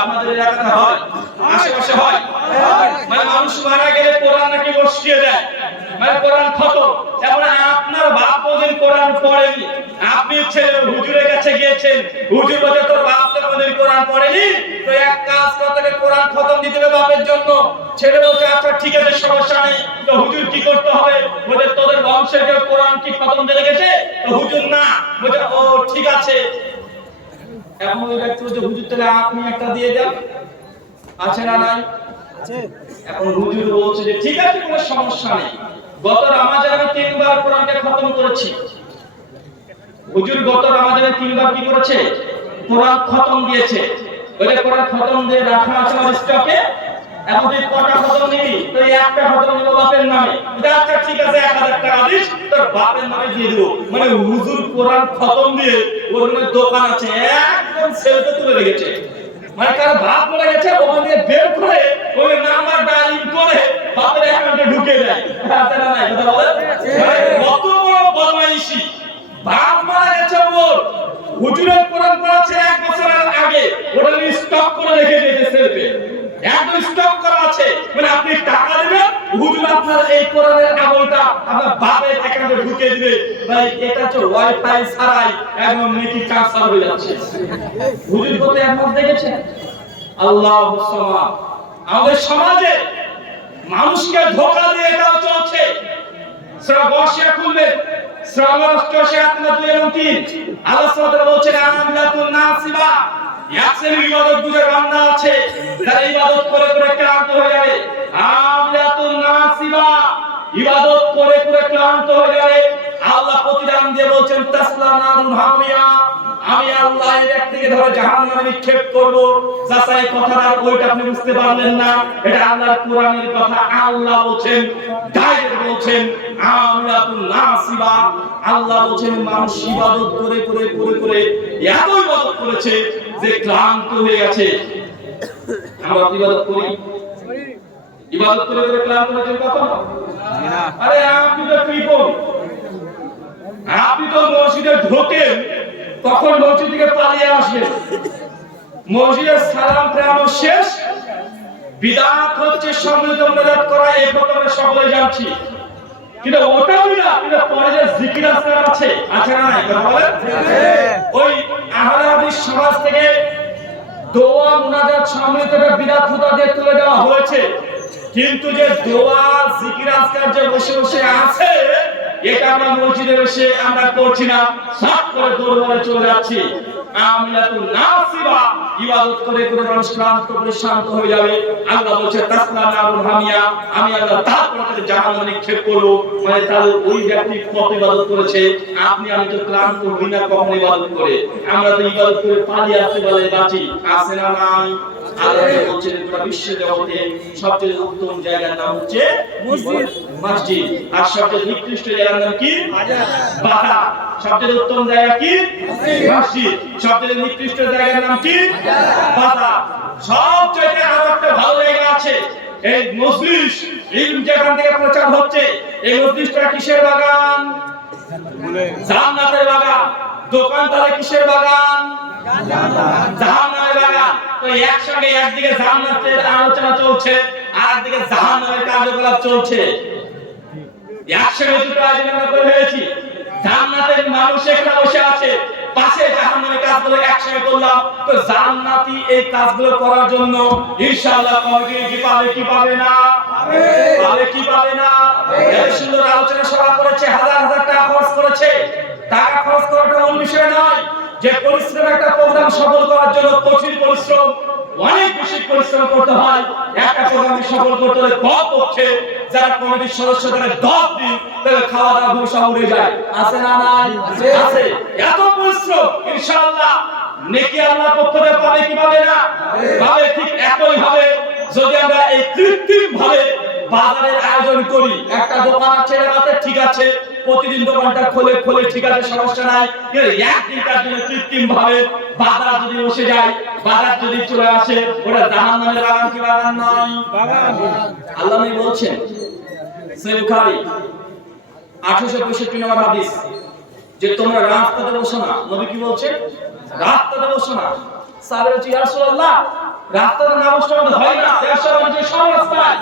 আপনাদের এলাকাতে হয়, আশেপাশে হয়। মানে মানুষ মারা গেলে কোরআন নাকি বসিয়ে দেয়, মানে কোরআন খতম। তারপরে আপনার বাপ ওদিন কোরআন পড়েনি, আপনি ছেলে হুজুরের কাছে গিয়েছেন, হুজুর বলে তোর বাপ তো ওদিন কোরআন পড়েনি, তো এক কাজ করতে হবে, কোরআন খতম দিতে হবে বাপের জন্য। ছেলে বলছে আচ্ছা ঠিক আছে সমস্যা নেই, তো হুজুর কি করতে হবে? বলে তোদের বংশের কেউ কোরআন কি খতম দিতে গেছে? তো হুজুর না। বলে ও ঠিক আছে। এমন ওই ব্যক্তি বলছে হুজুর তাহলে আপনি একটা দিয়ে দেন, আছে না নাই? আছে। এখন হুজুর বলছে যে ঠিক আছে কোনো সমস্যা নেই, গত রমজানে আমি 3 বার কোরআনকে খতম করেছি। হুজুর গত রমজানে 3 বার কি করেছে? কোরআন খতম দিয়েছে। ওই কোরআন খতম দিয়ে রাখা আছে আমার স্টকে। এখন তুই কটা খতম নিবি? তো একটা খতম নিব বাপের নামে। আচ্ছা ঠিক আছে 1000 টাকা দিস, তোর বাপের নামে দিয়ে দেব। মানে হুজুর কোরআন খতম দিয়ে ওর নামে দোকান আছে একদম সেলতে তুলে রেখেছে। মানে কার বাপ মরে গেছে ওখান থেকে বের করে ওই নাম্বার ডায়ালিং করে বাপের অ্যাকাউন্টে ঢুকিয়ে দেয়। আছে না নাই কথা বলেন? কত বড় বদমাইশি! বাপ মারা গেছে ওর, হুজুরের কোরআন পড়াচ্ছে 1 বছর আগে, ওটা নিয়ে স্টক করে রেখে দিয়েছে সেলফে। একদম স্টক করা আছে। মানে আপনি টাকা দিবেন, হুজুর আপনার এই কোরআনের আমলটা আপনার বাপের অ্যাকাউন্টে ঢুকিয়ে দিবে। ভাই এটা হচ্ছে ওয়াইফাই ছাড়াই একদম নেকি ট্রান্সফার হয়ে যাচ্ছে। হুজুর বলতে একবার দেখেছেন? আল্লাহু সামাদ। আমাদের সমাজে মানুষকে ধোঁকা দিয়ে এটাও চলছে। সূরা গশিয়া খুলবেন, সূরা গশিয়া আয়াত 2 আল্লাহ সুবহানাহু ওয়া তাআলা বলছেন আমিলাতুন নাসিবা, ইয়াসির ইবাদত গুজার বান্দা আছে যারা ইবাদত করে করে ক্লান্ত হয়ে যাবে। আমিলাতুন নাসিবা, ইবাদত করে করে ক্লান্ত হয়ে যাবে। আল্লাহ প্রতিদান দিয়ে বলছেন তাসলা নারুন হামিয়া, আমি আল্লাহ এই ব্যক্তিকে ধরে জাহান্নামে নিক্ষেপ করব। যাচাই কথাটা ওইটা আপনি বুঝতে পারলেন না, এটা আল্লাহর কোরআনের কথা। আল্লাহ বলেন, ডাইরেক্ট বলেন আমরাতুন নাসিবা। আল্লাহ বলেন মানুষ ইবাদত করে করে করে করে এত ইবাদত করেছে যে ক্লান্ত হয়ে গেছে। আমরা ইবাদত করি, ইবাদত করে করে ক্লান্ত হয়েছে কখন? আরে আপনি তো কৃপণ, আপনি তো মসজিদে ঢোকেন তখন মসজিদ থেকে পালিয়ে আসবেন, মসজিদের সালাম ফেরানো শেষ, বিদআত হচ্ছে সম্মিলিত মুনাজাত করা, এই প্রকারে সকলে যাচ্ছি। কিন্তু ওটাও না, কিন্তু পরে যে জিকির আজকার আছে, আছে না নাই কথা বলেন? ওই আহলে হাদিস সমাজ থেকে দোয়া মুনাজাত সম্মিলিত বিদআত হুদা দিয়ে তুলে দেওয়া হয়েছে। কিন্তু যে দোয়া জিকির আজকার যে বসে বসে আছে, এটা আমরা মসজিদে বসে আমরা করছি না, সব করে দরবারে চলে যাচ্ছি। আমিলাতুন নাসিবা, ইবাদত করে করে মানুষ ক্লান্ত করে শান্ত হয়ে যাবে। আল্লাহ বলছে তাসলা নারুন হামিয়া, আমি আল্লাহ তার প্রতি জাহান্নামে নিক্ষেপ করব। মানে তাহলে ওই ব্যক্তি কত ইবাদত করেছে, আপনি আমি তো ক্লান্ত হই না কখনো ইবাদত করে। আমরা তো ইবাদত করে পালিয়ে আসতে পারি, বাঁচি, আছে না নাই? আল্লাহ বলছেন পুরো বিশ্ব জগতে সবচেয়ে উত্তম জায়গার নাম হচ্ছে মসজিদ, মসজিদ। আর সবচেয়ে নিকৃষ্ট জায়গার নাম কি? বাজার। সবচেয়ে উত্তম জায়গা কি? মসজিদ। সবচেয়ে নিকৃষ্ট জায়গার নাম কি? বাজার। সবচেয়ে আরো একটা ভালো জায়গা আছে, এই মজলিস, ইলম যেখান থেকে প্রচার হচ্ছে, এই মজলিসটা কিসের বাগান? জান্নাতের বাগান। দোকানদারে কিসের বাগান? জাহান্নামের বাগান। তো একসঙ্গে একদিকে জান্নাতের আলোচনা চলছে আর একদিকে জাহান্নামের কার্যকলাপ চলছে। একসঙ্গে দুটো আয়োজন করে ফেলেছি। জান্নাতের মানুষ এখানে বসে আছে, পাশে জাহান্নামের কাজগুলো একসঙ্গে করলাম। তো জান্নাতি এই কাজগুলো করার জন্য ইনশাআল্লাহ কমিটি কি পাবে কি পাবে না? পাবে কি পাবে না? এত সুন্দর আলোচনা সভা করেছে, হাজার হাজার টাকা খরচ করেছে। টাকা খরচ করাটা মূল বিষয় নয়, যে পরিশ্রম একটা প্রোগ্রাম সফল করার জন্য কঠিন পরিশ্রম, অনেক বেশি পরিশ্রম করতে হয়। একটা প্রোগ্রাম সফল করতে হলে কমপক্ষে যারা কমিটির সদস্য তারা 10 দিন তাদের খাওয়া দাওয়া ঘুম সব উড়ে যায়, আছে না নাই? আছে। এত পরিশ্রম ইনশাআল্লাহ নেকি আল্লাহর পক্ষ থেকে পাবে কি পাবে না? পাবে। ঠিক একই ভাবে যদি আমরা এই কৃত্রিম ভাবে বাজারের আয়োজন করি, একটা দোকান আছে এলাকাতে, ঠিক আছে প্রতিদিন দোকানটা খোলে খোলে ঠিক আছে সমস্যা নাই, কিন্তু একদিনকার জন্য কৃত্রিম ভাবে বাজার যদি বসে যায়, বাজার যদি চলে আসে, ওটা জাহান্নামের বাগান কি বাগান নয়? বাগান। আল্লাহ নবী বলছেন সহিহ বুখারী 865 নম্বর হাদিস, যে তোমরা রাস্তাতে বসো না। নবী কি বলছেন? রাস্তাতে বসো না। সাহাবীরা বলছে ইয়া রাসূলুল্লাহ রাস্তাতে নামাজ পড়তে হয় না, দেড়শো মানুষের সব রাস্তায়।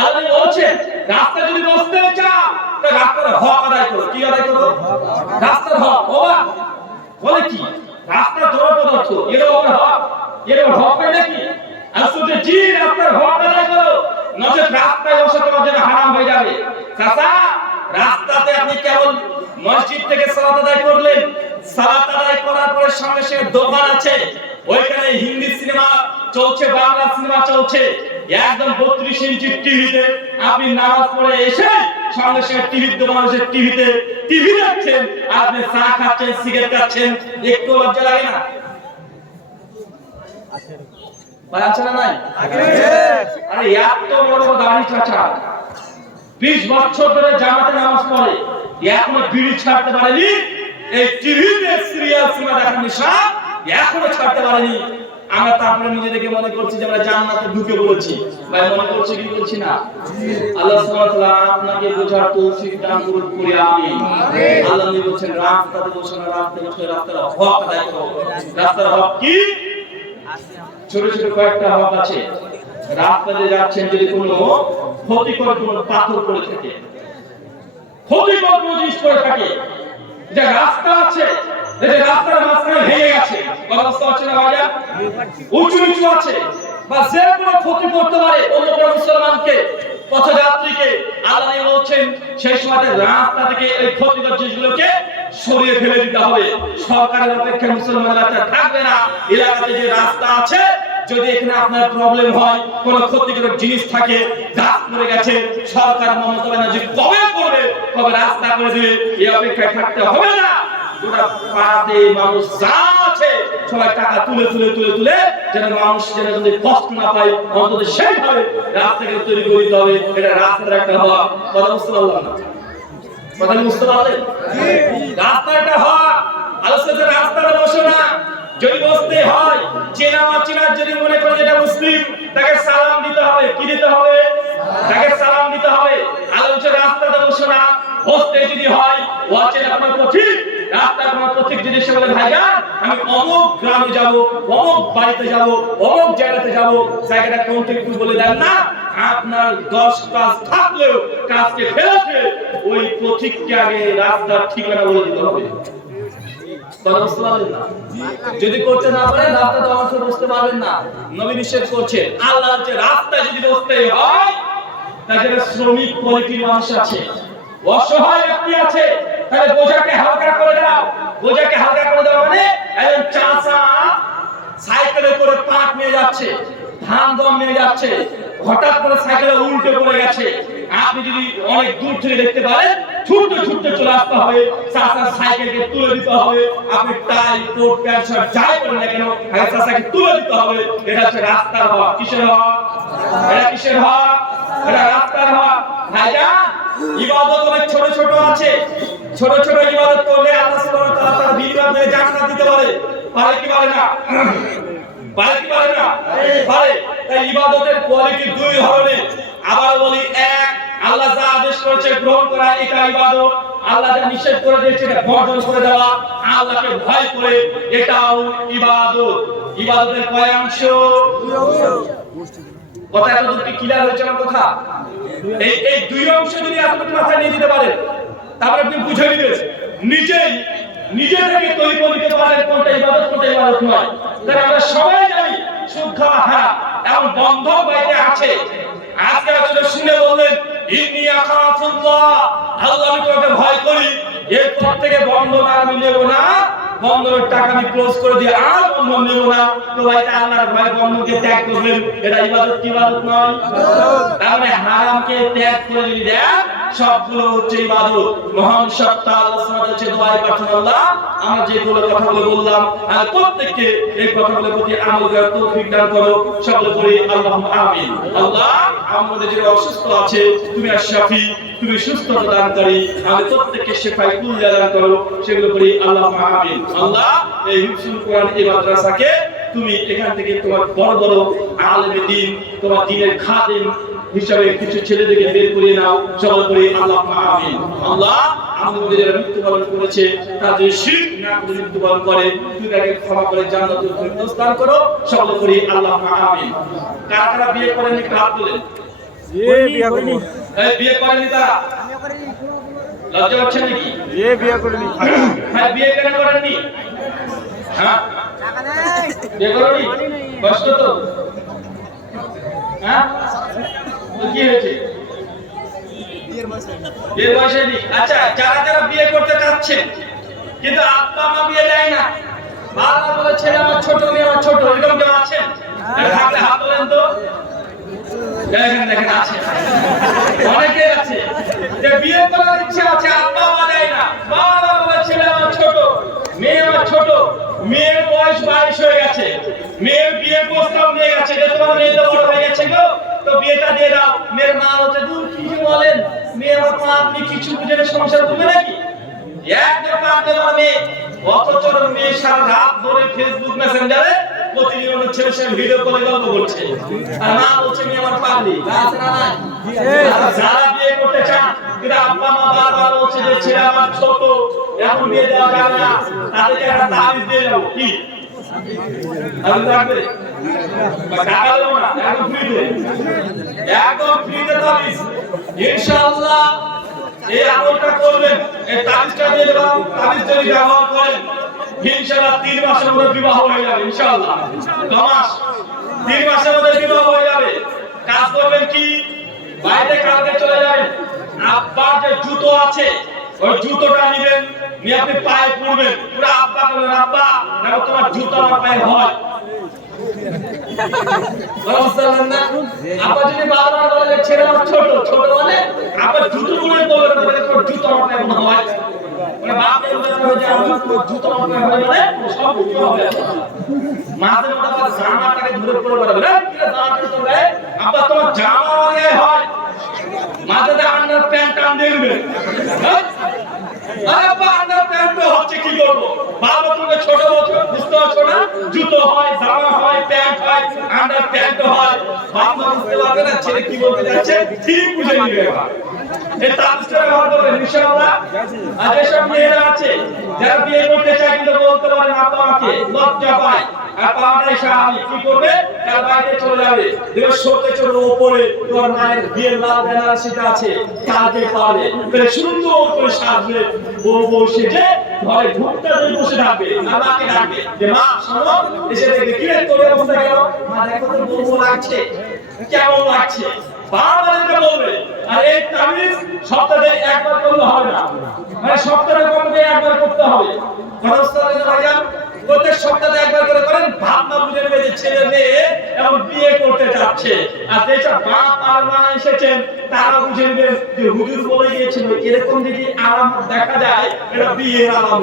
আল্লাহ বলছেন রাস্তা যদি বসতে চাও তো রাস্তার হক আদায় করো। কি আদায় করো? রাস্তার হক। বাবা বলে কি রাস্তা জড় পদার্থ, এর ওপর হক, এর হক মানে কি? আসলে জি রাস্তার হক আদায় করো, নচেত রাস্তায় বসে তোমার জন্য হারাম হয়ে যাবে। চাচা রাস্তাতে আপনি কেবল মসজিদ থেকে সালাত আদায় করলেন, সালাত আদায় করার পরে সঙ্গে সঙ্গে দোকান আছে, ওইখানে হিন্দি সিনেমা চলছে, বাংলা সিনেমা চলছে, একদম 32 ইঞ্চি টিভিতে আপনি নামাজ পড়ে এসে সঙ্গে সঙ্গে টিভির দোকানে টিভিতে টিভি দেখছেন, আপনি চা খাচ্ছেন, সিগারেট খাচ্ছেন, একটু লজ্জা লাগে না? ভাই আছে না নাই? আরে এত বড় বড় দাড়ি চাচা 20 বছর ধরে জামাতে নামাজ পড়ে, এখনো বিড়ি ছাড়তে পারেনি। এই টিভিতে সিরিয়াল সিনেমা দেখার নেশা এখনো ছাড়তে পারেনি। আমরা তারপরে নিজেদেরকে মনে করছি যে আমরা জান্নাতে ঢুকে পড়েছি। ভাই মনে করছি কি বলছি না? আল্লাহ সুবহানাহু ওয়া তাআলা আপনাকে বোঝার তৌফিক দান করুন, করি আমিন। আল্লাহ নবী বলেন রাস্তাতে বসে না, রাস্তাতে বসে রাস্তার হক আদায় করো। রাস্তার হক কি? ছোট ছোট কয়েকটা হক আছে। রাস্তাতে যাচ্ছেন, যদি কোনো ক্ষতিকর কোনো পাথর পড়ে থাকে, ক্ষতিকর কোনো জিনিস পড়ে থাকে, যে রাস্তা আছে, যে রাস্তার মাঝখানে ভেঙে গেছে, রাস্তা আছে না ভাইয়া, উঁচু নিচু আছে, বা যে কোনো ক্ষতি করতে পারে অন্য কোনো মুসলমানকে, পথযাত্রীকে, আল্লাহ বলছেন সেই সময় রাস্তা থেকে এই ক্ষতিকর জিনিসগুলোকে সরিয়ে ফেলে দিতে হবে। সরকারের অপেক্ষায় মুসলমানরা থাকবে না। এলাকাতে যে রাস্তা আছে, যদি এখানে আপনার প্রবলেম হয়, কোনো ক্ষতিকর জিনিস থাকে, গাছ পড়ে গেছে, সরকার মমতা ব্যানার্জি কবে করবে, কবে রাস্তা করে দেবে, এই অপেক্ষায় থাকতে হবে না। গোটা পাড়াতে মানুষ যা আছে সবাই টাকা তুলে তুলে তুলে তুলে যেন মানুষ যেন যদি কষ্ট না পায়, অন্তত সেইভাবে রাস্তাকে তৈরি করে দিতে হবে। এটা রাস্তার একটা হওয়া। কথা বুঝতে পারলাম না? কথা বুঝতে পারলেন? রাস্তার একটা হওয়া। আলোচনা রাস্তাটা বসে না, যদি বসতে হয় চেনা অচেনার যদি মনে করে যেটা মুসলিম, তাকে সালাম দিতে হবে। কি দিতে হবে? তাকে সালাম দিতে হবে। আলোচনা রাস্তাটা বসে না, বসতে যদি হয় অচেনা কোনো পথিক, রাস্তার কোনো পথিক যদি সে বলে ভাইজান আমি অমুক গ্রামে যাব, অমুক বাড়িতে যাব, অমুক জায়গাতে যাব, জায়গাটা কোনটা একটু বলে দেন না, আপনার 10 কাজ থাকলেও কাজকে ফেলে ওই পথিককে আগে রাস্তার ঠিকানা বলে দিতে হবে। যদি করতে না পারেন রাস্তাতে অবশ্যই বসতে পারবেন না। নবী নিষেধ করছেন। আল্লাহ যে রাস্তায় যদি বসতে হয়, তাদের শ্রমিক কোয়ালিটির মানুষ আছে, অসহায় ব্যক্তি আছে, তাহলে বোঝাকে হালকা করে দাও। বোঝাকে হালকা করে দাও মানে একজন চাচা সাইকেলে করে পাট নিয়ে যাচ্ছে, ধান গম নিয়ে যাচ্ছে, হঠাৎ করে সাইকেলে উল্টে পড়ে গেছে, আপনি যদি অনেক দূর থেকে দেখতে পারেন, ছুটতে ছুটতে চলে আসতে হবে, চাচার সাইকেলকে তুলে দিতে হবে। আপনি টাই কোট প্যান্ট শার্ট যাই পরেন না কেন, আগে চাচাকে তুলে দিতে হবে। এটা হচ্ছে রাস্তার হক। কিসের হক? এটা কিসের হক? এটা রাস্তার হক। ভাইজান ইবাদত অনেক ছোট ছোট আছে, ছোট ছোট ইবাদত করলে আল্লাহ সুবহানাহু ওয়া তাআলা তার বিনিময়ে জান্নাত দিতে পারে। পারে কি পারে না? পারে কি পারে না? পারে। তাই ইবাদতের কোয়ালিটি দুই ধরনের। আবার বলি, এক, আল্লাহ যা আদেশ করেছে গ্রহণ করা, এটা ইবাদত। আল্লাহ যা নিষেধ করে দিয়েছে এটা বর্জন করে দেওয়া, আল্লাহকে ভয় করে, এটাও ইবাদত। ইবাদতের কয় অংশ? কথা এতদূর কি ক্লিয়ার হয়েছে আমার কথা? এই দুই অংশ যদি আপনি মাথায় নিয়ে যেতে পারেন, তারপর আপনি বুঝে নেবেন নিজে থেকে তৈরি করে নিতে পারেন কোনটা ইবাদত কোনটা ইবাদত নয়। তাই আমরা সবাই জানি সুদ খাওয়া হারাম, এমন বন্ধক বাইরে আছে। আজকে আপনি শুনে বললেন ইন্নী আখাফুল্লাহ, আল্লাহ আমি তোমাকে ভয় করি, এরপর থেকে বন্ধন আমি নেব না, বন্ধনের টাকা আমি ক্লোজ করে দিয়ে আর বন্ধন নেব না। তো ভাই আল্লাহর ভয় বন্ধনকে ত্যাগ করবেন, এটা ইবাদত কি ইবাদত নয়? তার মানে হারামকে ত্যাগ করে যদি দেন সবগুলো হচ্ছে ইবাদত। মহান সত্তা আল্লাহ সুবহানাহু ওয়া তাআলা দোয়ায় পাঠান আল্লাহ আমরা যেগুলো কথাগুলো বললাম আর প্রত্যেককে এই কথাগুলোর প্রতি আমল করার তৌফিক দান করো। সকলে বলি আল্লাহুম্মা আমিন। আল্লাহ আমাদের যারা অসুস্থ আছে তুমি আশ-শাফি, তুমি সুস্থতা দানকারী, আমাদের প্রত্যেককে শিফায়ে কুল্লি দান করো। সেগুলো বলি আল্লাহুম্মা আমিন। আল্লাহ এই হিফজুল কোরআন এই মাদ্রাসাকে তুমি এখান থেকে তোমার বড় বড় আলেমে দ্বীন, তোমার দ্বীনের খাদেম হিসাবে কিছু ছেলেদেরকে বের করে নাও, সকল করে আল্লাহ আমিন। আল্লাহ আমাদের যারা মৃত্যুবরণ করেছে তাদের শিরক না করে মৃত্যুবরণ করে তুমি তাকে ক্ষমা করে জান্নাতুল ফিরদৌস দান করো, সকল করে আল্লাহ আমিন। কারা কারা বিয়ে করেন একটু হাত তোলেন। বিয়ে করেনি তারা? লজ্জা হচ্ছে নাকি? বিয়ে করেনি। হ্যাঁ, বিয়ে কেন করেননি? হ্যাঁ, বিয়ে করেনি? কষ্ট তো? হ্যাঁ, কি হয়েছে? বিয়ের বয়স হয়নি। আচ্ছা, যারা যারা বিয়ে করতে চাচ্ছেন কিন্তু আব্বা মা বিয়ে দেয় না, বাবা বলে ছেলে আমার ছোট, মেয়ে আমার ছোট, এরকম কেউ আছেন? থাকলে হাত তোলেন তো। দেখেন আছে, অনেকে আছে যে বিয়ে করার ইচ্ছা আছে, আব্বা মা দেয় না, বাবা বলে ছেলে আমার ছোট, মেয়ে আমার ছোট, মেয়ের বয়স 22 হয়ে গেছে, মেয়ের বিয়ের প্রস্তাব নিয়ে গেছে, যে তোমার মেয়ে তো বড় হয়ে গেছে গো, তো বিয়েটা দিয়ে দাও। মেয়ের মা হচ্ছে দূর কি বলেন, মেয়ে আমার মা, আপনি কিছু বুঝে সংসার করবে নাকি? একদম আপনার মেয়ে, অথচ মেয়ে সারা রাত ধরে ফেসবুক মেসেঞ্জারে প্রতিনিয়ত ছেলের সঙ্গে ভিডিও কলে গল্প করছে, আর মা বলছে মেয়ে আমার পাগলি। আছে না নাই? যারা বিয়ে করতে চান কিন্তু আব্বা মা বারবার বলছে যে ছেলে আমার ছোট, এখন বিয়ে দেওয়া যাবে না, তাদেরকে একটা তাবিজ দিয়ে যাবো। কি তাবিজ রাখবে? টাকা দেবো না, একদম ফ্রিতে, একদম ফ্রিতে তাবিজ। ইনশাআল্লাহ এই আমলটা করবেন, এই তাবিজটা দিয়ে দেবো। তাবিজ যদি ব্যবহার করেন ইনশাআল্লাহ 3 মাসের মধ্যে বিবাহ হয়ে যাবে। ইনশাআল্লাহ 2 মাস, 3 মাসের মধ্যে বিবাহ হয়ে যাবে। কাজ করবেন কি, বাইরে কালকে চলে যাবেন, আব্বার যে জুতো আছে ওই জুতোটা নেবেন, নিয়ে আপনি পায়ে পরবেন, পুরো আব্বা বলেন আব্বা দেখো তোমার জুতো আমার পায়ে হয়। আব্বা যদি বারবার বলে ছেলে আমার ছোট, ছোট মানে আব্বা জুতো পরে বলবেন তোমার জুতো আমার পায়ে মনে হয়, মানে বাপ বলবে যে আমার জুতো আমার পায়ে হয়, মানে সব জুতো হবে। মাঝে মধ্যে আবার জামাটাকে ধরে পড়ে পারবে না, কি জামাটা তো গায়ে, আব্বা তোমার জামা গায়ে হয়, মাঝে আন্ডার প্যান্ট টান দেবে। আরে আব্বা আন্ডার প্যান্ট তো হচ্ছে, কি করবো? বাবা তুমি ছোট বছর বুঝতে পারছো না, জুতো হয়, জামা হয়, প্যান্ট হয়, আন্ডার প্যান্ট হয়, বাবা বুঝতে পারবে না ছেলে কি বলতে যাচ্ছে, ঠিক বুঝে নিবে। এই তাবিজটা ব্যবহার করবেন ইনশাআল্লাহ। আর যেসব মেয়েরা আছে যারা বিয়ে করতে চায় কিন্তু বলতে পারে না, আব্বা আমাকে লজ্জা পায়, আর পাওয়াটা এসে আমি কি করবে, তার বাইরে চলে যাবে, দেখো শোতে চলে উপরে তোমার মায়ের বিয়ের লাল বেনারসিটা আছে, কাঁধে পাবে, তাহলে সুন্দর করে সাজবে, বউ বউ সেজে ঘরে ঘুরতে বসে থাকবে, আমাকে ডাকবে যে মা শোনো, এসে দেখবে কি রে তোর অবস্থা কেন, মা দেখো তো বউ লাগছে, কেমন লাগছে, বারবার এটা বলবে। আর এই তাবিজ সপ্তাহে একবার করলে হবে না, মানে সপ্তাহে কমপক্ষে একবার করতে হবে। খরচটা ভাইজান প্রত্যেক সপ্তাহে একবার করে করেন, ভাবনা বুঝে নেবে যে ছেলে মেয়ে এখন বিয়ে করতে যাচ্ছে, আর যেসব বাপ আর মা এসেছেন তারা বুঝে নেবেন যে হুজুর বলে গিয়েছিল এরকম যদি আরাম দেখা যায় এটা বিয়ের আরাম।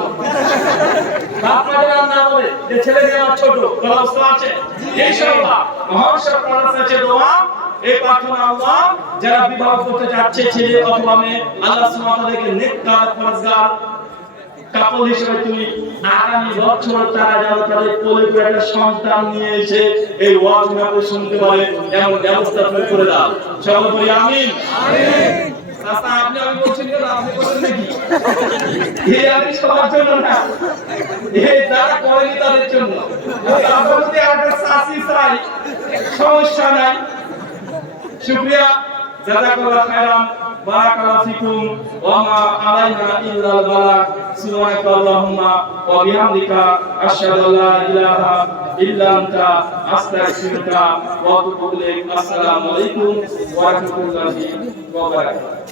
বাপ মায়ের না বলে যে ছেলে মেয়ে আমার ছোট, খরচ আছে ইনশাআল্লাহ মহাশয় খরচ আছে দোয়া। এই প্রার্থনা আল্লাহ যারা বিবাহ করতে যাচ্ছে ছেলে অথবা মেয়ে, আল্লাহ সুবহানাহু ওয়া তাআলাকে নেককার ফরজগার কাপল হিসেবে তুমি আগামী বছর তারা যেন তাদের কোলে করে একটা সন্তান নিয়ে এসে এই ওয়াজ মাহফিল শুনতে পারে এমন ব্যবস্থা তুমি করে দাও। সকলে বলি আমিন। আমিন। রাস্তা আপনি আমি বলছেন কেন, আপনি বলেন নাকি? এই আমি সবার জন্য না, এই যারা করেনি তাদের জন্য। আপনার যদি একটা শাসি চাই সমস্যা নাই। শুকরিয়া, জাযাকাল্লাহু খাইরান, বারাকাল্লাহু ফিকুম, ওয়া মা আলাইনা ইল্লাল বালাগ। সুবহানাকা আল্লাহুম্মা ওয়া বিহামদিকা আশহাদু আল্লা ইলাহা ইল্লা আনতা আস্তাগফিরুকা ওয়া আতুবু ইলাইক। আসসালামু আলাইকুম ওয়া রাহমাতুল্লাহি ওয়া বারাকাতুহু।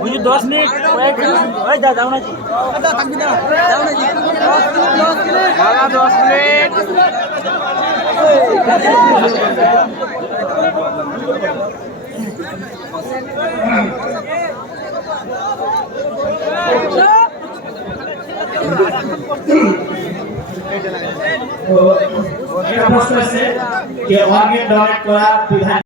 বুঝি 10 মিনিট ওই দা যাও না জি, থাকবি না, যাও না জি, 10 মিনিট। এটা প্রশ্ন আছে যে অর্গান ডোনেট করার বিধান